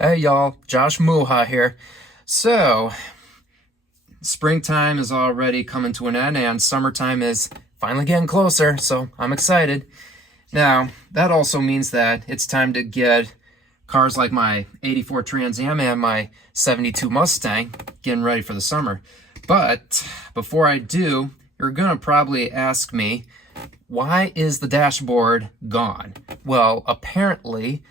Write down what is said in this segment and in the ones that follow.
Hey y'all, Josh Muha here. So, springtime is already coming to an end and summertime is finally getting closer, so I'm excited. Now, that also means that it's time to get cars like my 84 Trans Am and my 72 Mustang getting ready for the summer. But before I do, you're gonna probably ask me, why is the dashboard gone? Well, apparently,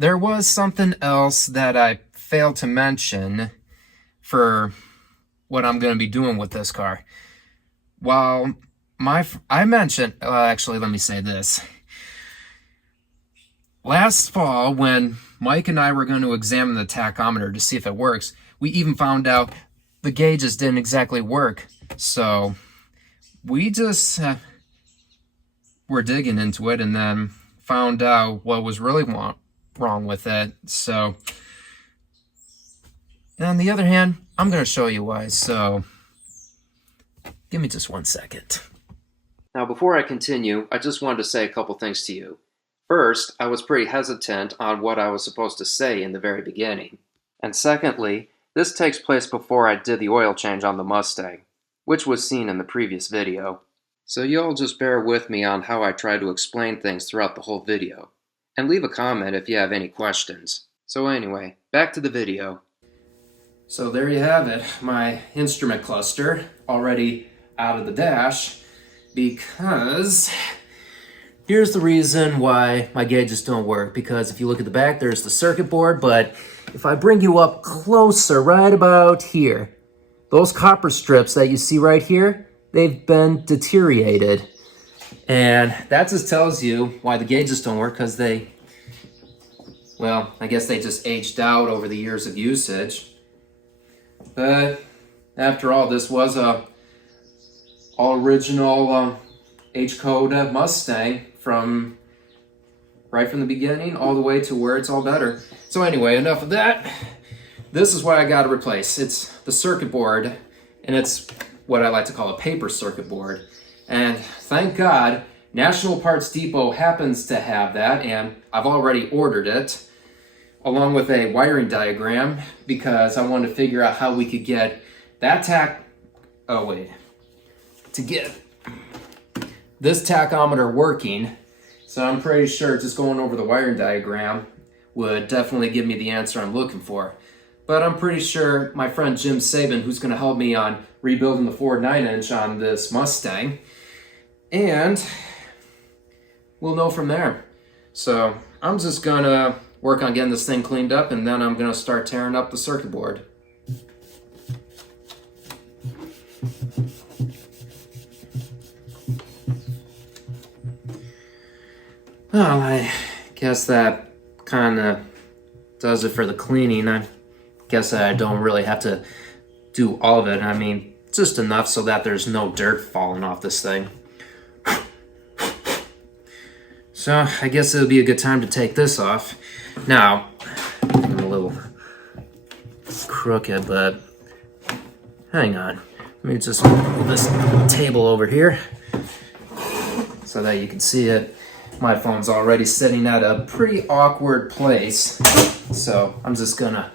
there was something else that I failed to mention for what I'm going to be doing with this car. While I mentioned, actually, let me say this. Last fall, when Mike and I were going to examine the tachometer to see if it works, we even found out the gauges didn't exactly work. So we just were digging into it and then found out what was really wrong with it. So, and on the other hand, I'm going to show you why. So, give me just 1 second. Now, before I continue, I just wanted to say a couple things to you. First, I was pretty hesitant on what I was supposed to say in the very beginning. And secondly, this takes place before I did the oil change on the Mustang, which was seen in the previous video. So you'll just bear with me on how I try to explain things throughout the whole video. And leave a comment if you have any questions. So anyway, back to the video. So there you have it, my instrument cluster already out of the dash, because here's the reason why my gauges don't work. Because if you look at the back, there's the circuit board, but if I bring you up closer, right about here, those copper strips that you see right here, they've been deteriorated. And that just tells you why the gauges don't work, because well, I guess they just aged out over the years of usage. But after all, this was a all-original H-code Mustang right from the beginning all the way to where it's all better. So anyway, enough of that. This is what I got to replace. It's the circuit board, and it's what I like to call a paper circuit board. And thank God, National Parts Depot happens to have that, and I've already ordered it, along with a wiring diagram, because I wanted to figure out how we could get that to get this tachometer working. So I'm pretty sure just going over the wiring diagram would definitely give me the answer I'm looking for. But I'm pretty sure my friend Jim Sabin, who's going to help me on rebuilding the Ford 9-inch on this Mustang, and we'll know from there. So I'm just going to work on getting this thing cleaned up, and then I'm going to start tearing up the circuit board. Well, I guess that kind of does it for the cleaning. I guess I don't really have to do all of it. I mean, just enough so that there's no dirt falling off this thing. So I guess it'll be a good time to take this off. Now, I'm a little crooked, but hang on. Let me just move this table over here so that you can see it. My phone's already sitting at a pretty awkward place, so I'm just gonna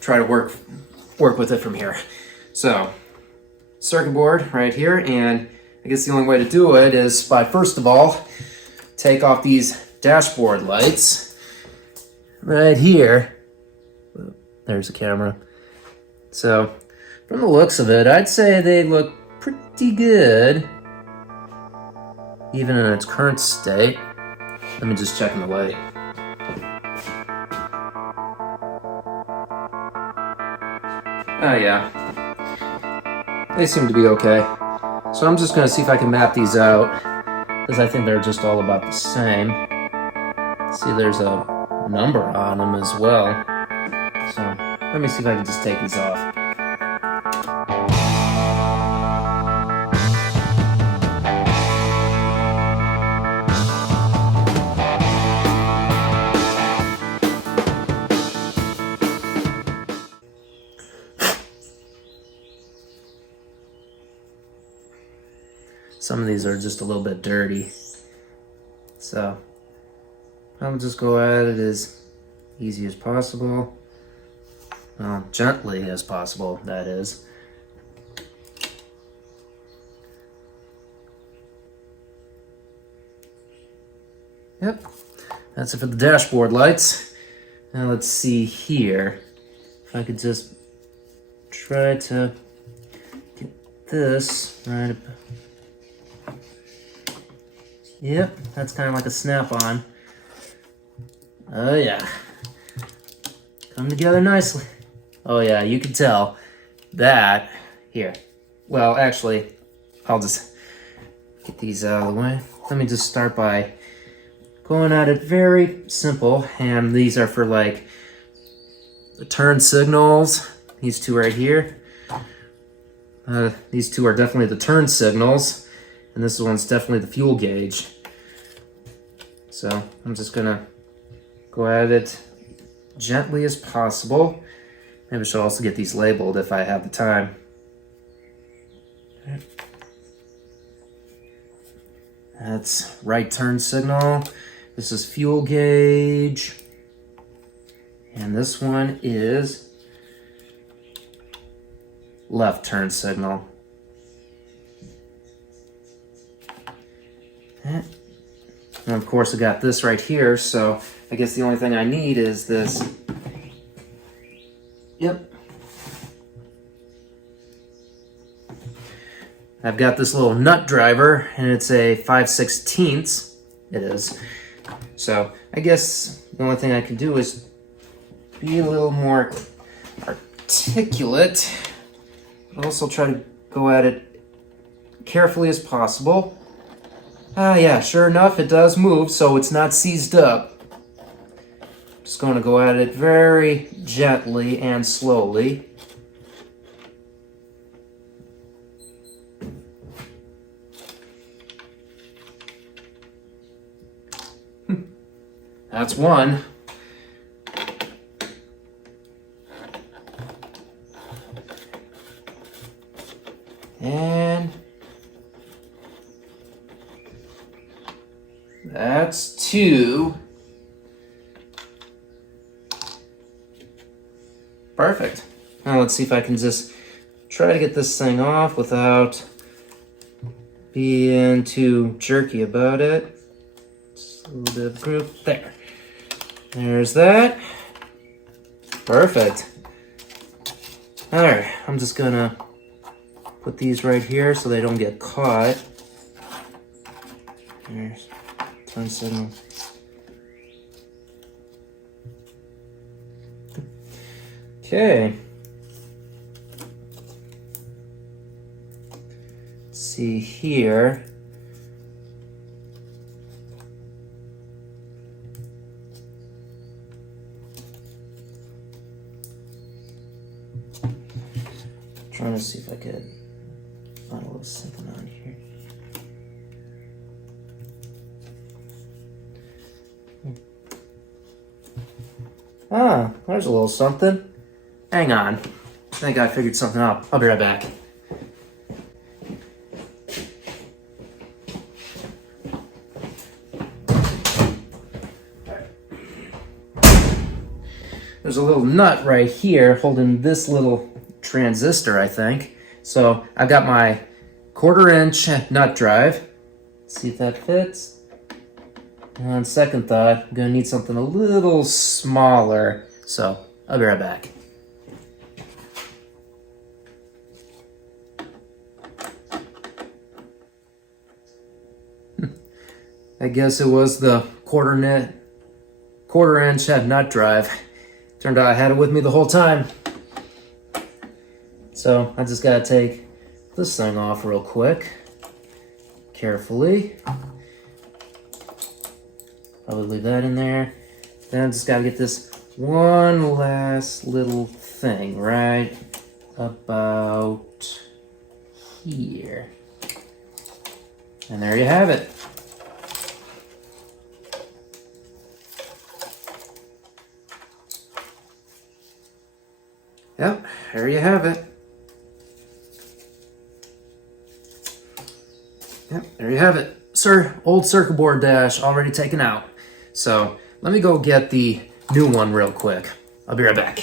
try to work with it from here. So, circuit board right here, and I guess the only way to do it is by, first of all, take off these dashboard lights right here. There's the camera. So, from the looks of it, I'd say they look pretty good, even in its current state. Let me just check in the light. Oh yeah, they seem to be okay. So I'm just gonna see if I can map these out, because I think they're just all about the same. See, there's a number on them as well. So let me see if I can just take these off. Some of these are just a little bit dirty. So I'll just go at it as easy as possible. Well, gently as possible, that is. Yep, that's it for the dashboard lights. Now let's see here. If I could just try to get this right up. Yep, that's kind of like a snap-on. Oh yeah. Come together nicely. Oh yeah, you can tell that here. Well, actually, I'll just get these out of the way. Let me just start by going at it very simple, and these are for like the turn signals. These two right here. These two are definitely the turn signals, and this one's definitely the fuel gauge. So I'm just gonna go at it gently as possible. Maybe I should also get these labeled if I have the time. That's right turn signal. This is fuel gauge. And this one is left turn signal. And of course I got this right here, so I guess the only thing I need is this. Yep. I've got this little nut driver, and it's a 5/16. It is. So I guess the only thing I can do is be a little more articulate, but also try to go at it carefully as possible. Yeah, sure enough, it does move, so it's not seized up. Just going to go at it very gently and slowly. That's one. And that's two. Perfect. Now let's see if I can just try to get this thing off without being too jerky about it. Just a little bit of group there. There's that. Perfect. All right, I'm just gonna put these right here so they don't get caught. There's turn signal. Okay. Let's see here. Trying to see if I could find a little something on here. Ah, there's a little something. Hang on. I think I figured something out. I'll be right back. There's a little nut right here holding this little transistor, I think. So I've got my 1/4" nut drive. Let's see if that fits. And on second thought, I'm gonna need something a little smaller. So I'll be right back. I guess it was the 1/4" nut drive. Turned out I had it with me the whole time. So I just gotta take this thing off real quick, carefully. Probably leave that in there. Then I just gotta get this one last little thing right about here. And there you have it. Yep, there you have it. Yep, there you have it. Sir, old circuit board dash already taken out. So let me go get the new one real quick. I'll be right back.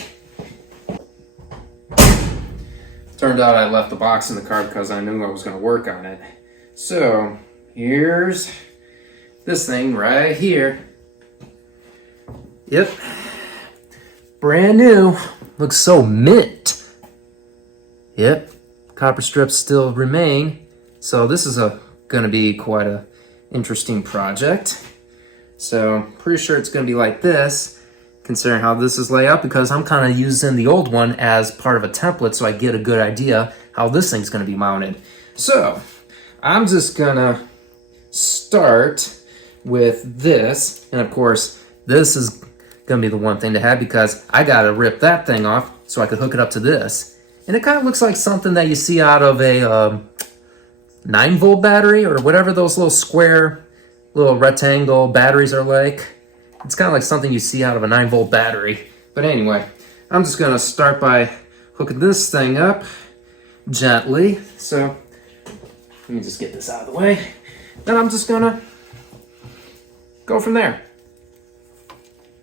Turned out I left the box in the car because I knew I was going to work on it. So here's this thing right here. Yep. Brand new. Looks so mint. Yep. Copper strips still remain. So this is going to be quite a interesting project. So pretty sure it's going to be like this, considering how this is laid out, because I'm kind of using the old one as part of a template so I get a good idea how this thing's going to be mounted. So I'm just going to start with this. And of course, this is going to be the one thing to have because I got to rip that thing off so I could hook it up to this. And it kind of looks like something that you see out of a 9-volt battery or whatever those little square, little rectangle batteries are like. It's kind of like something you see out of a 9-volt battery. But anyway, I'm just going to start by hooking this thing up gently. So let me just get this out of the way. Then I'm just going to go from there.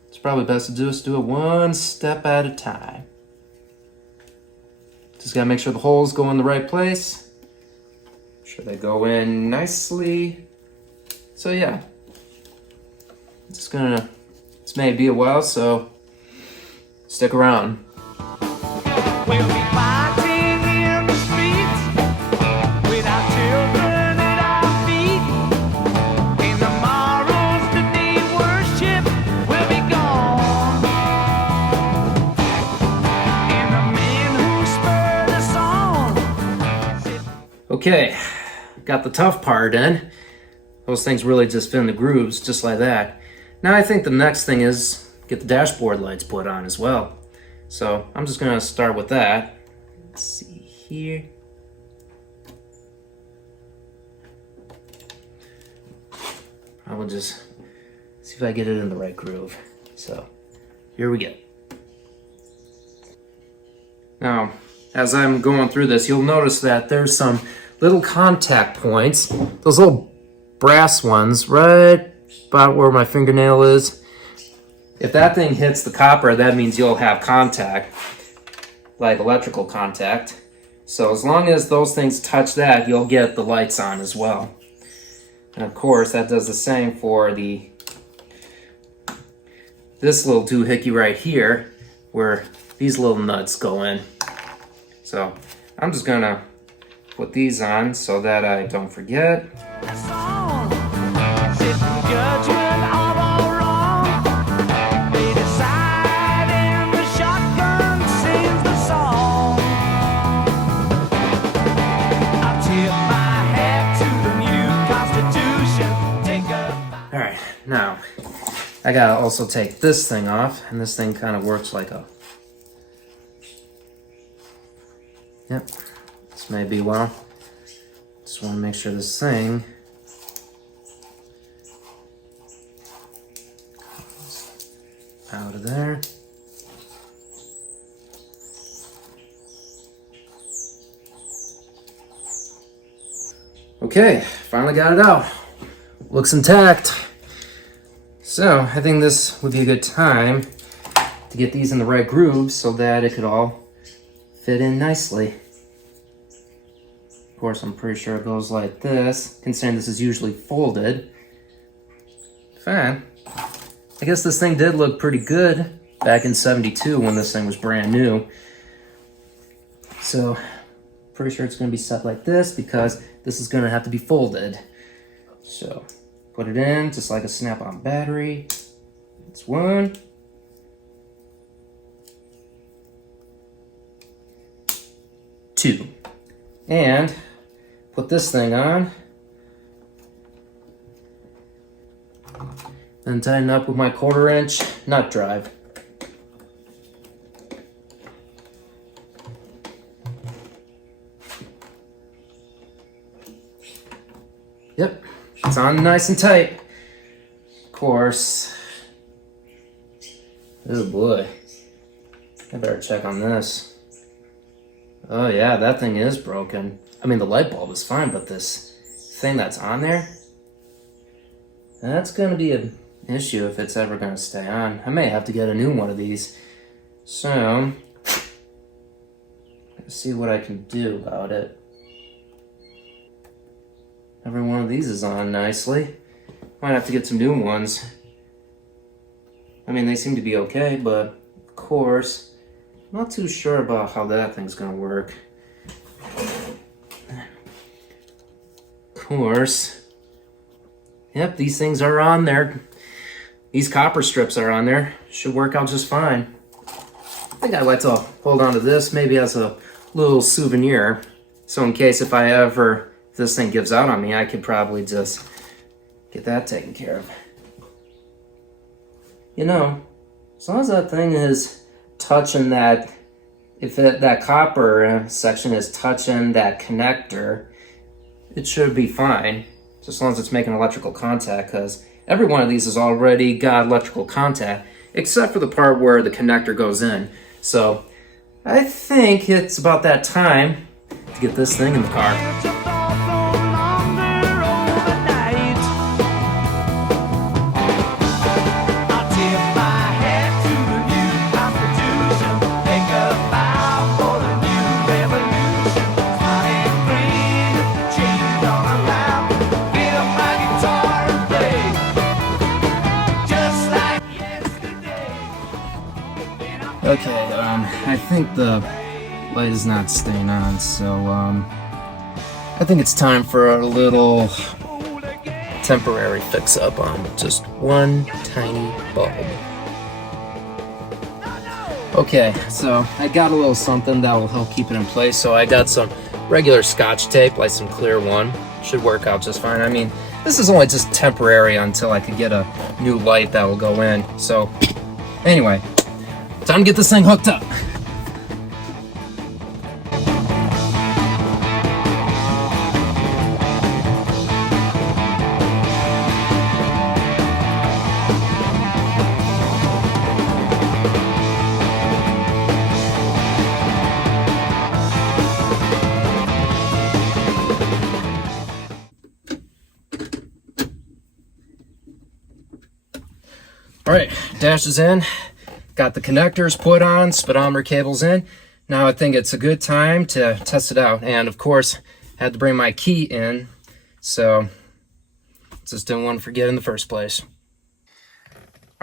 It's probably best to just do it one step at a time. Just got to make sure the holes go in the right place. Make sure they go in nicely. So yeah. This may be a while, so stick around. We'll be fighting in the streets with our children at our feet. And tomorrow's the day worship will be gone. And the man who spurred us on. Okay, got the tough part in. Those things really just fit in the grooves, just like that. Now I think the next thing is get the dashboard lights put on as well. So I'm just gonna start with that. Let's see here. I will just see if I get it in the right groove. So here we go. Now, as I'm going through this, you'll notice that there's some little contact points. Those little brass ones right about where my fingernail is. If that thing hits the copper, that means you'll have contact, like electrical contact. So as long as those things touch that, you'll get the lights on as well. And of course, that does the same for this little doohickey right here, where these little nuts go in. So I'm just gonna put these on so that I don't forget. Alright, now I gotta also take this thing off, and this thing kind of works like a... Yep, this may be well. Just want to make sure this thing out of there. Okay, finally got it out. Looks intact. So I think this would be a good time to get these in the right grooves so that it could all fit in nicely. Of course, I'm pretty sure it goes like this, considering this is usually folded. Fine. I guess this thing did look pretty good back in '72 when this thing was brand new. So, pretty sure it's going to be set like this because this is going to have to be folded. So, put it in just like a snap-on battery. That's one. Two. And put this thing on. And tighten up with my 1/4-inch nut drive. Yep, it's on nice and tight. Of course. Oh boy. I better check on this. Oh yeah, that thing is broken. I mean, the light bulb is fine, but this thing that's on there, that's gonna be an issue if it's ever gonna stay on. I may have to get a new one of these. So, see what I can do about it. Every one of these is on nicely. Might have to get some new ones. I mean, they seem to be okay, but of course, I'm not too sure about how that thing's gonna work. Of course. Yep, these things are on there. These copper strips are on there. Should work out just fine. I think I'd like to hold on to this maybe as a little souvenir. So in case if this thing gives out on me, I could probably just get that taken care of. You know, as long as that thing is touching that, that copper section is touching that connector, it should be fine. Just as long as it's making electrical contact, because every one of these has already got electrical contact, except for the part where the connector goes in. So I think it's about that time to get this thing in the car. Okay, I think the light is not staying on, so I think it's time for a little temporary fix-up on just one tiny bulb. Okay, so I got a little something that will help keep it in place. So I got some regular Scotch tape, like some clear one. Should work out just fine. I mean, this is only just temporary until I could get a new light that will go in. So anyway, time to get this thing hooked up. All right, dash is in. Got the connectors put on, speedometer cables in. Now I think it's a good time to test it out. And of course, had to bring my key in, so just didn't want to forget in the first place.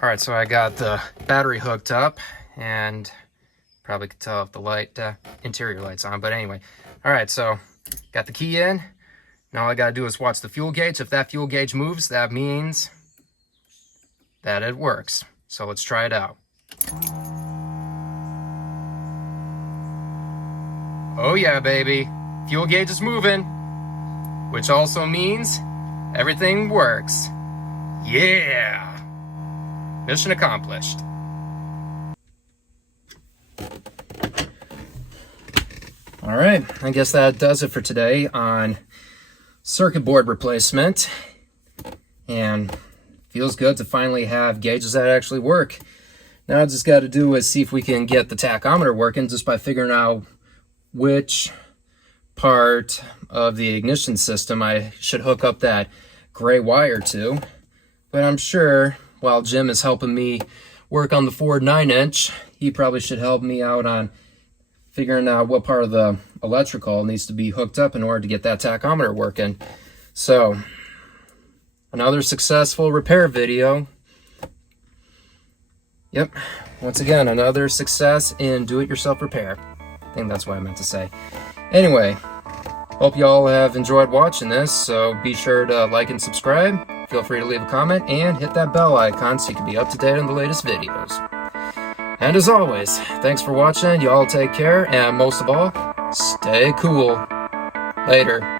All right, so I got the battery hooked up, and probably could tell if the interior light's on, but anyway. All right, so got the key in. Now all I gotta do is watch the fuel gauge. If that fuel gauge moves, that means that it works. So let's try it out. Oh yeah, baby. Fuel gauge is moving, which also means everything works. Yeah! Mission accomplished. All right, I guess that does it for today on circuit board replacement. And feels good to finally have gauges that actually work. Now I just got to do is see if we can get the tachometer working just by figuring out which part of the ignition system I should hook up that gray wire to. But I'm sure while Jim is helping me work on the Ford 9-inch, he probably should help me out on figuring out what part of the electrical needs to be hooked up in order to get that tachometer working. So, another successful repair video. Yep, once again, another success in do-it-yourself repair. I think that's what I meant to say. Anyway, hope you all have enjoyed watching this, so be sure to like and subscribe. Feel free to leave a comment and hit that bell icon so you can be up to date on the latest videos. And as always, thanks for watching. You all take care, and most of all, stay cool. Later.